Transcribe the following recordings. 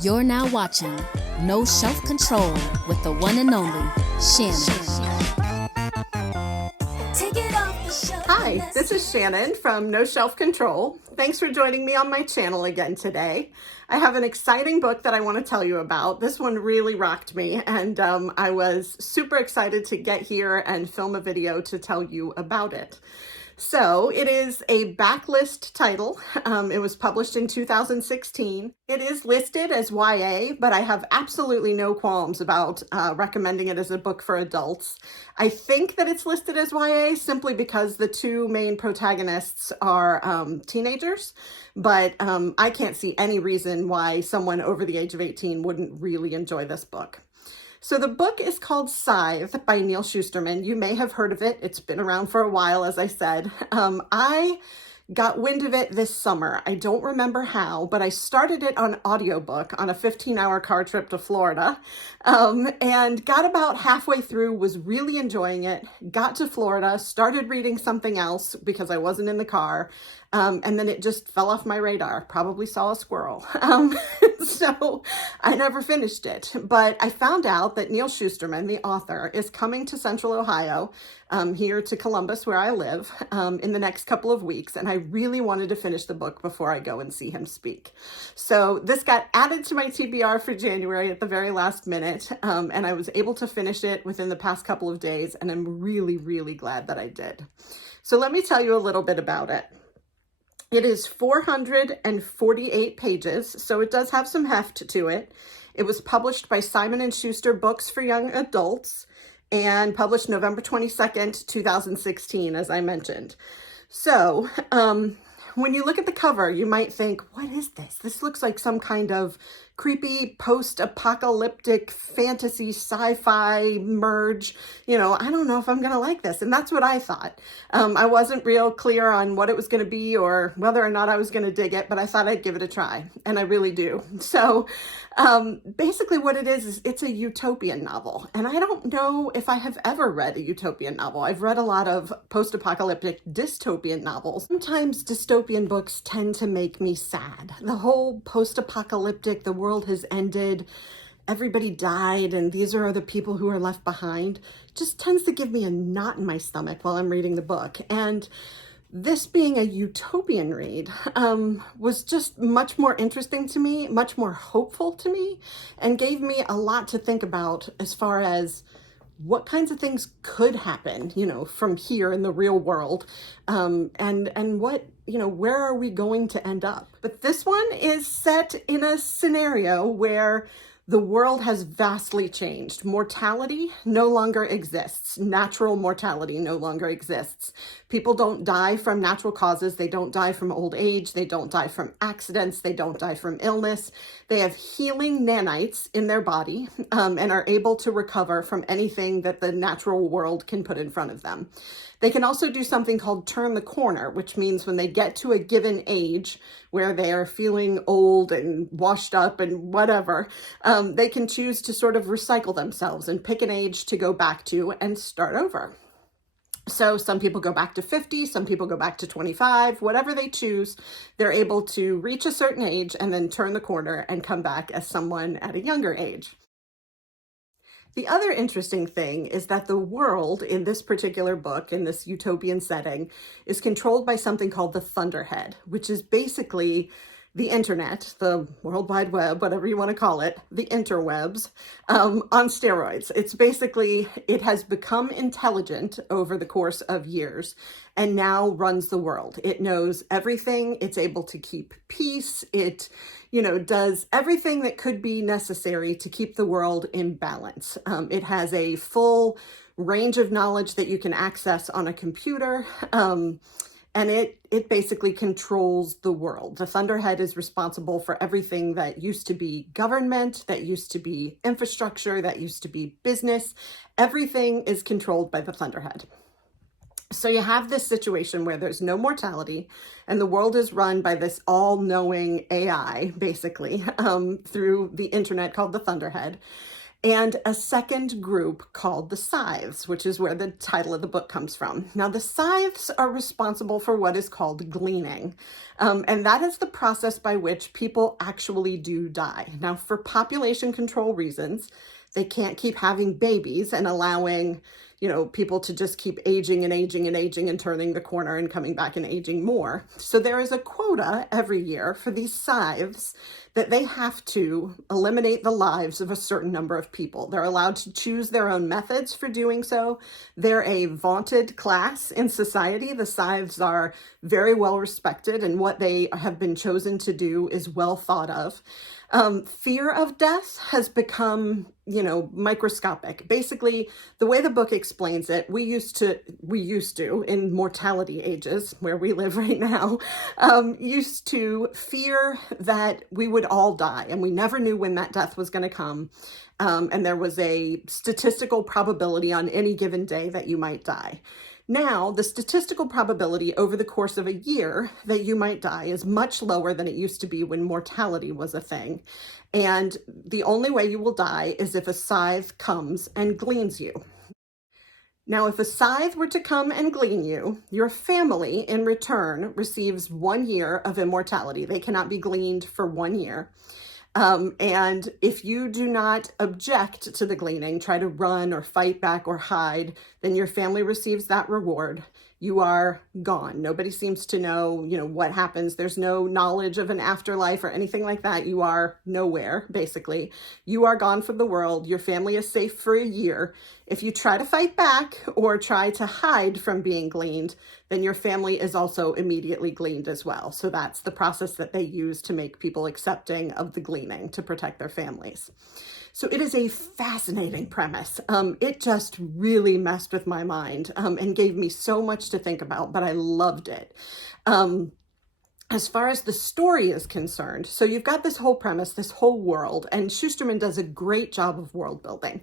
You're now watching No Shelf Control with the one and only Shannon. Hi, this is Shannon from No Shelf Control. Thanks for joining me on my channel again today. I have an exciting book that I want to tell you about. This one really rocked me, and I was super excited to get here and film a video to tell you about it. So it is a backlist title. It was published in 2016. It is listed as YA, but I have absolutely no qualms about recommending it as a book for adults. I think that it's listed as YA simply because the two main protagonists are teenagers, but I can't see any reason why someone over the age of 18 wouldn't really enjoy this book. So the book is called Scythe by Neal Shusterman. You may have heard of it. It's been around for a while, as I said. I got wind of it this summer. I don't remember how, but I started it on audiobook on a 15-hour car trip to Florida, and got about halfway through, was really enjoying it, got to Florida, started reading something else because I wasn't in the car, and then it just fell off my radar. Probably saw a squirrel. So I never finished it, but I found out that Neal Shusterman, the author, is coming to Central Ohio, here to Columbus, where I live, in the next couple of weeks, and I really wanted to finish the book before I go and see him speak. So this got added to my TBR for January at the very last minute, and I was able to finish it within the past couple of days, and I'm really, really glad that I did. So let me tell you a little bit about it. It is 448 pages, so it does have some heft to it. It was published by Simon & Schuster Books for Young Adults and published November 22nd, 2016, as I mentioned. So, when you look at the cover, you might think, what is this? This looks like some kind of creepy post-apocalyptic fantasy sci-fi merge. You know, I don't know if I'm going to like this. And that's what I thought. I wasn't real clear on what it was going to be or whether or not I was going to dig it, but I thought I'd give it a try. And I really do. So basically what it is it's a utopian novel. And I don't know if I have ever read a utopian novel. I've read a lot of post-apocalyptic dystopian novels. Sometimes dystopian books tend to make me sad. The whole post-apocalyptic, the world has ended, everybody died, and these are the people who are left behind, just tends to give me a knot in my stomach while I'm reading the book. And this being a utopian read was just much more interesting to me, much more hopeful to me, and gave me a lot to think about as far as what kinds of things could happen, you know, from here in the real world, and what, you know, where are we going to end up? But this one is set in a scenario where the world has vastly changed. Mortality no longer exists. Natural mortality no longer exists. People don't die from natural causes. They don't die from old age. They don't die from accidents. They don't die from illness. They have healing nanites in their body, and are able to recover from anything that the natural world can put in front of them. They can also do something called turn the corner, which means when they get to a given age where they are feeling old and washed up and whatever, they can choose to sort of recycle themselves and pick an age to go back to and start over. So some people go back to 50, some people go back to 25, whatever they choose, they're able to reach a certain age and then turn the corner and come back as someone at a younger age. The other interesting thing is that the world in this particular book, in this utopian setting, is controlled by something called the Thunderhead, which is basically the internet, the World Wide Web, whatever you want to call it, the interwebs, on steroids. It's basically, it has become intelligent over the course of years and now runs the world. It knows everything. It's able to keep peace. It, you know, does everything that could be necessary to keep the world in balance. It has a full range of knowledge that you can access on a computer. And it basically controls the world. The Thunderhead is responsible for everything that used to be government, that used to be infrastructure, that used to be business. Everything is controlled by the Thunderhead. So you have this situation where there's no mortality and the world is run by this all-knowing AI, basically, through the internet called the Thunderhead. and a second group called the scythes, which is where the title of the book comes from. Now, the scythes are responsible for what is called gleaning, and that is the process by which people actually do die. Now, for population control reasons, they can't keep having babies and allowing, people to just keep aging and aging and aging and turning the corner and coming back and aging more. So there is a quota every year for these scythes that they have to eliminate the lives of a certain number of people. They're allowed to choose their own methods for doing so. They're a vaunted class in society. The scythes are very well respected, and what they have been chosen to do is well thought of. Fear of death has become, microscopic. Basically, the way the book explains it, we used to in mortality ages where we live right now, used to fear that we would all die, and we never knew when that death was going to come. And there was a statistical probability on any given day that you might die. Now, the statistical probability over the course of a year that you might die is much lower than it used to be when mortality was a thing. And the only way you will die is if a scythe comes and gleans you. Now, if a scythe were to come and glean you, your family in return receives 1 year of immortality. They cannot be gleaned for 1 year. And if you do not object to the gleaning, try to run or fight back or hide, then your family receives that reward. You are gone. Nobody seems to know, what happens. There's no knowledge of an afterlife or anything like that. You are nowhere, basically. You are gone from the world. Your family is safe for a year. If you try to fight back or try to hide from being gleaned, then your family is also immediately gleaned as well. So that's the process that they use to make people accepting of the gleaning to protect their families. So it is a fascinating premise. It just really messed with my mind and gave me so much to think about, but I loved it. As far as the story is concerned, so you've got this whole premise, this whole world, and Schusterman does a great job of world building.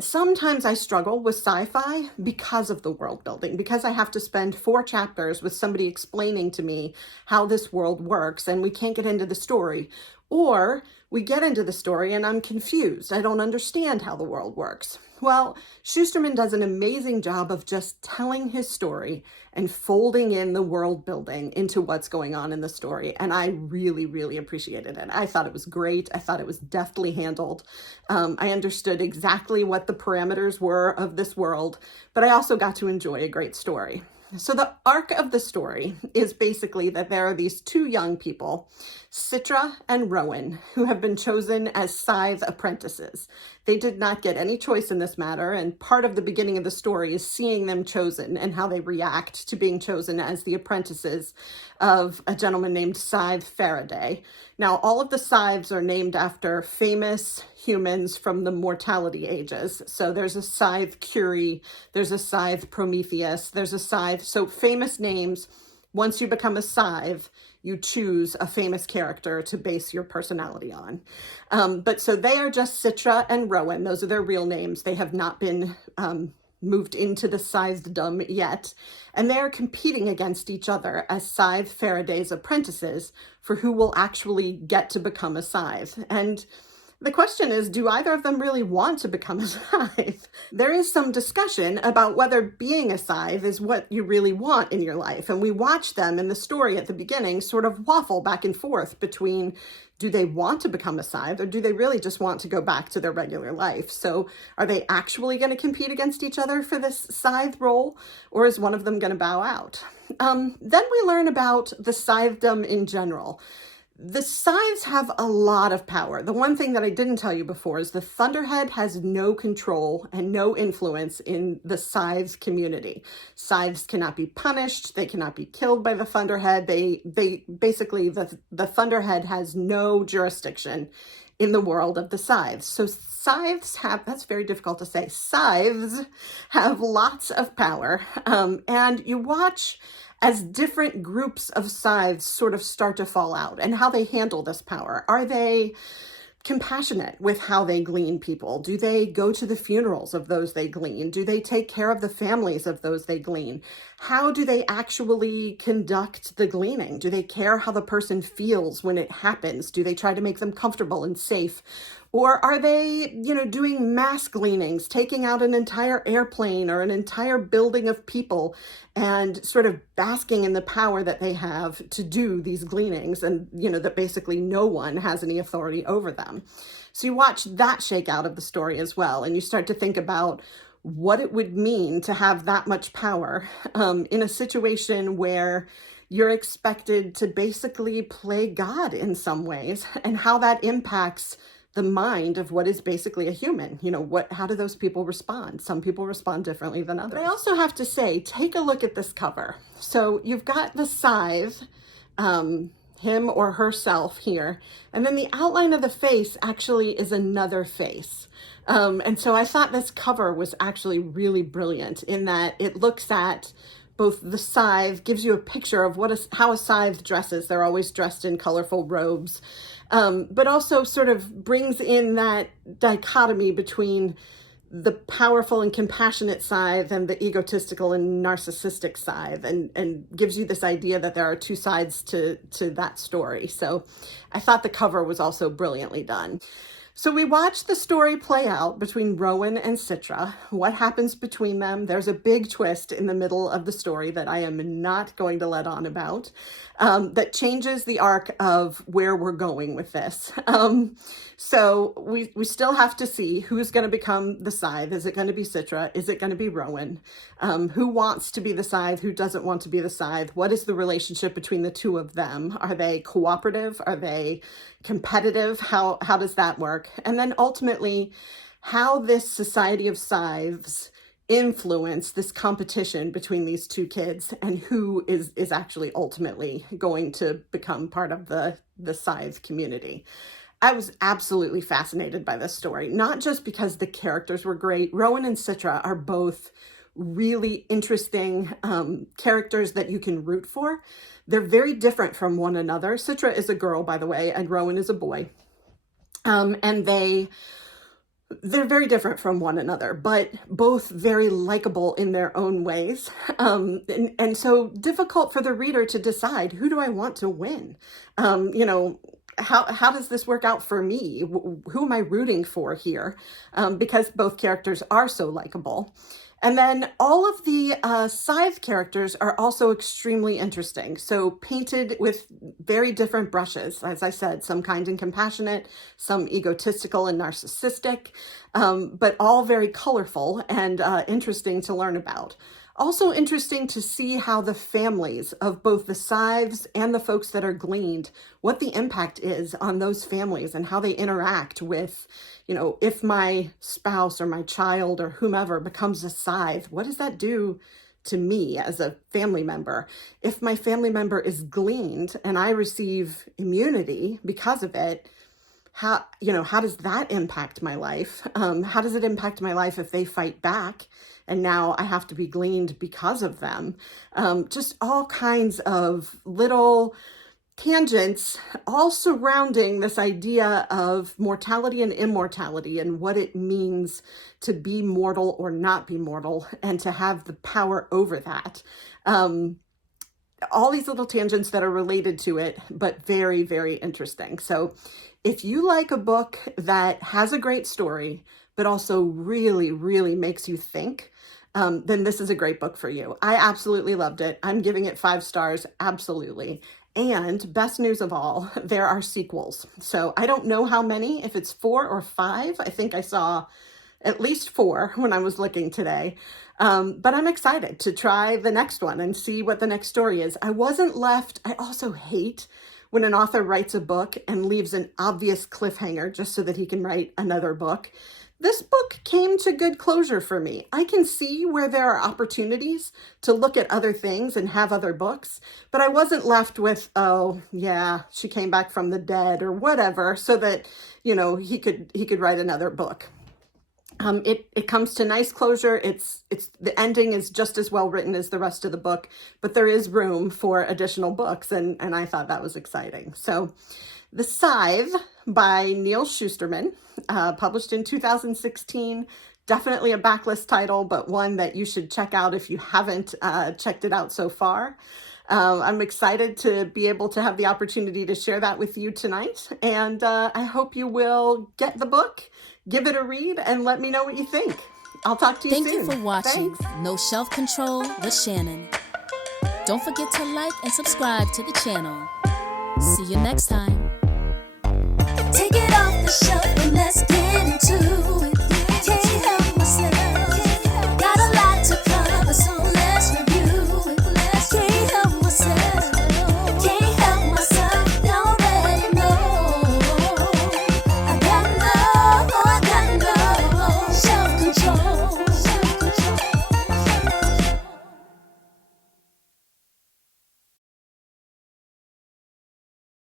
Sometimes I struggle with sci-fi because of the world building, because I have to spend 4 chapters with somebody explaining to me how this world works, and we can't get into the story. Or we get into the story and I'm confused. I don't understand how the world works. Well, Schusterman does an amazing job of just telling his story and folding in the world building into what's going on in the story. And I really, really appreciated it. I thought it was great. I thought it was deftly handled. I understood exactly what the parameters were of this world, but I also got to enjoy a great story. So the arc of the story is basically that there are these 2 young people, Citra and Rowan, who have been chosen as scythe apprentices. They did not get any choice in this matter, and part of the beginning of the story is seeing them chosen and how they react to being chosen as the apprentices of a gentleman named Scythe Faraday. Now, all of the scythes are named after famous humans from the mortality ages. So there's a Scythe Curie, there's a Scythe Prometheus, there's a Scythe, so famous names. Once you become a scythe, you choose a famous character to base your personality on. But so they are just Citra and Rowan. Those are their real names. They have not been moved into the scythedom yet. And they are competing against each other as Scythe Faraday's apprentices for who will actually get to become a scythe. And the question is, do either of them really want to become a scythe? There is some discussion about whether being a scythe is what you really want in your life. And we watch them in the story at the beginning sort of waffle back and forth between, do they want to become a scythe or do they really just want to go back to their regular life? So are they actually going to compete against each other for this scythe role, or is one of them going to bow out? Then we learn about the scythedom in general. The scythes have a lot of power. The one thing that I didn't tell you before is the Thunderhead has no control and no influence in the scythes community. Scythes cannot be punished. They cannot be killed by the Thunderhead. They basically, the Thunderhead has no jurisdiction in the world of the scythes. So scythes have, that's very difficult to say, scythes have lots of power. And you watch as different groups of scythes sort of start to fall out and how they handle this power. Are they compassionate with how they glean people? Do they go to the funerals of those they glean? Do they take care of the families of those they glean? How do they actually conduct the gleaning? Do they care how the person feels when it happens? Do they try to make them comfortable and safe? Or are they, doing mass gleanings, taking out an entire airplane or an entire building of people and sort of basking in the power that they have to do these gleanings, and, that basically no one has any authority over them. So you watch that shake out of the story as well, and you start to think about what it would mean to have that much power in a situation where you're expected to basically play God in some ways, and how that impacts the mind of what is basically a human. How do those people respond? Some people respond differently than others. But I also have to say, take a look at this cover. So you've got the scythe, him or herself here, and then the outline of the face actually is another face. And so I thought this cover was actually really brilliant in that it looks at both the scythe, gives you a picture of how a scythe dresses. They're always dressed in colorful robes, but also sort of brings in that dichotomy between the powerful and compassionate scythe and the egotistical and narcissistic scythe, and gives you this idea that there are two sides to that story. So I thought the cover was also brilliantly done. So we watch the story play out between Rowan and Citra. What happens between them? There's a big twist in the middle of the story that I am not going to let on about, that changes the arc of where we're going with this. So we still have to see who's going to become the scythe. Is it going to be Citra? Is it going to be Rowan? Who wants to be the scythe? Who doesn't want to be the scythe? What is the relationship between the two of them? Are they cooperative? Are they competitive? How does that work? And then ultimately, how this society of scythes influence this competition between these two kids, and who is actually ultimately going to become part of the scythe community. I was absolutely fascinated by this story, not just because the characters were great. Rowan and Citra are both really interesting characters that you can root for. They're very different from one another. Citra is a girl, by the way, and Rowan is a boy. And they're very different from one another, but both very likable in their own ways. And so difficult for the reader to decide, who do I want to win? How does this work out for me? Who am I rooting for here? Because both characters are so likable. And then all of the scythe characters are also extremely interesting. So painted with very different brushes. As I said, some kind and compassionate, some egotistical and narcissistic, but all very colorful and interesting to learn about. Also interesting to see how the families of both the scythes and the folks that are gleaned, what the impact is on those families and how they interact with, if my spouse or my child or whomever becomes a scythe, what does that do to me as a family member? If my family member is gleaned and I receive immunity because of it, how does that impact my life? How does it impact my life if they fight back and now I have to be gleaned because of them? Just all kinds of little tangents, all surrounding this idea of mortality and immortality and what it means to be mortal or not be mortal and to have the power over that. All these little tangents that are related to it, but very, very interesting. So if you like a book that has a great story, but also really, really makes you think, then this is a great book for you. I absolutely loved it. I'm giving it 5 stars, absolutely. And best news of all, there are sequels. So I don't know how many, if it's 4 or 5. I think I saw at least 4 when I was looking today. But I'm excited to try the next one and see what the next story is. I also hate when an author writes a book and leaves an obvious cliffhanger just so that he can write another book. This book came to good closure for me. I can see where there are opportunities to look at other things and have other books, but I wasn't left with, oh yeah, she came back from the dead or whatever, so that, he could write another book. It comes to nice closure. It's the ending is just as well written as the rest of the book, but there is room for additional books, and I thought that was exciting. So The Scythe by Neil Shusterman, published in 2016. Definitely a backlist title, but one that you should check out if you haven't checked it out so far. I'm excited to be able to have the opportunity to share that with you tonight. And I hope you will get the book, give it a read, and let me know what you think. I'll talk to you soon. Thank you for watching Thanks. No Shelf Control with Shannon. Don't forget to like and subscribe to the channel. See you next time.